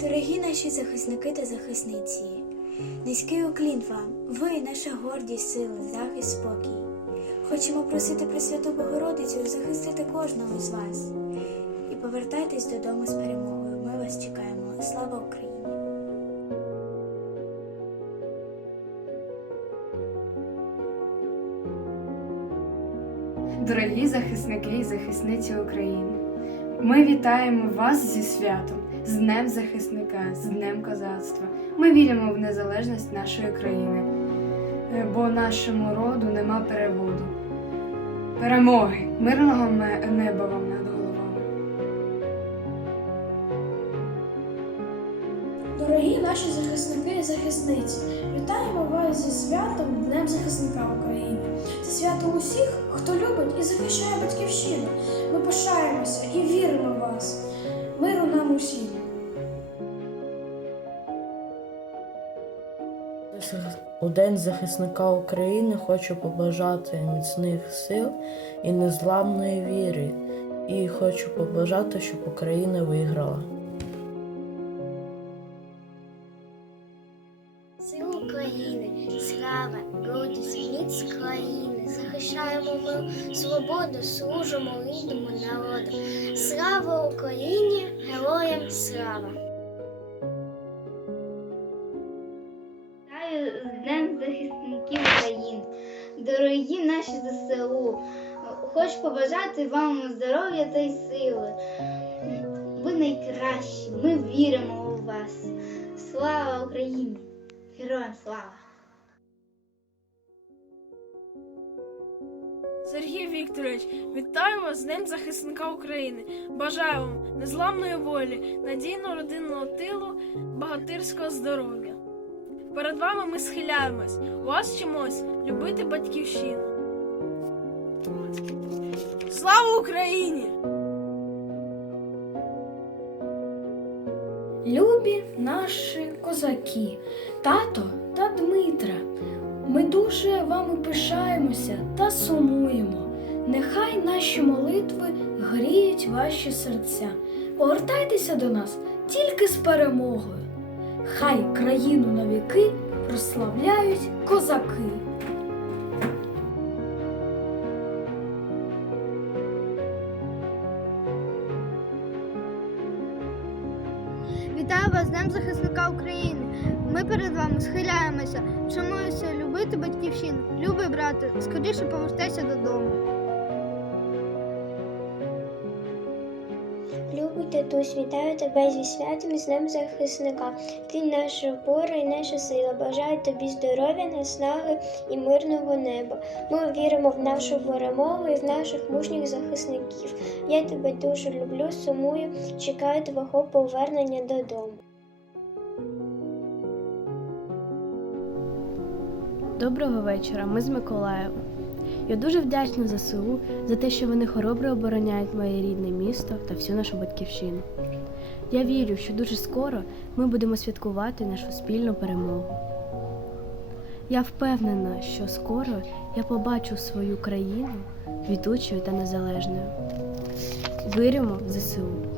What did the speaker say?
Дорогі наші захисники та захисниці, низький уклін вам, ви наша гордість, сила, захист, спокій. Хочемо просити Пресвяту Богородицю захистити кожного з вас. І повертайтесь додому з перемогою. Ми вас чекаємо. Слава Україні! Дорогі захисники і захисниці України, ми вітаємо вас зі святом, з Днем захисника, з Днем козацтва. Ми віримо в незалежність нашої країни, е, бо нашому роду нема переводу. Перемоги, мирного неба вам над головами. Дорогі наші захисники і захисниці, вітаємо вас зі святом Днем захисника України. Зі святом усіх, хто любить і захищає батьківщину. Ми пишаємося і віримо в вас. Миру нам усім. У День захисника України хочу побажати міцних сил і незламної віри. І хочу побажати, щоб Україна виграла. Сил України, слава, родість, міць країни, захищаємо ми свободу, служимо рідному народу. Слава Україні, героям слава! З Днем захисників України. Дорогі наші ЗСУ, хочу побажати вам здоров'я та й сили. Ви найкращі, ми віримо у вас. Слава Україні! Героям слава! Сергій Вікторович, вітаю вас з Днем захисника України. Бажаю вам незламної волі, надійного родинного тилу, багатирського здоров'я. Перед вами ми схиляємось, у вас вчимось любити батьківщину. Слава Україні! Любі наші козаки, тато та Дмитра. Ми дуже вами пишаємося та сумуємо. Нехай наші молитви гріють ваші серця. Повертайтеся до нас тільки з перемогою. Хай країну навіки прославляють козаки. Вітаю вас з Днем захисника України. Ми перед вами схиляємося, шануємося любити батьківщину. Любий брате, скоріше повертайся додому. Любий татусь, вітаю тебе зі святом з Днем захисника. Ти наша опора і наша сила. Бажаю тобі здоров'я, наснаги і мирного неба. Ми віримо в нашу перемогу і в наших мужніх захисників. Я тебе дуже люблю, сумую, чекаю твого повернення додому. Доброго вечора, ми з Миколаєва. Я дуже вдячна ЗСУ за те, що вони хоробро обороняють моє рідне місто та всю нашу батьківщину. Я вірю, що дуже скоро ми будемо святкувати нашу спільну перемогу. Я впевнена, що скоро я побачу свою країну квітучою та незалежною. Віримо в ЗСУ.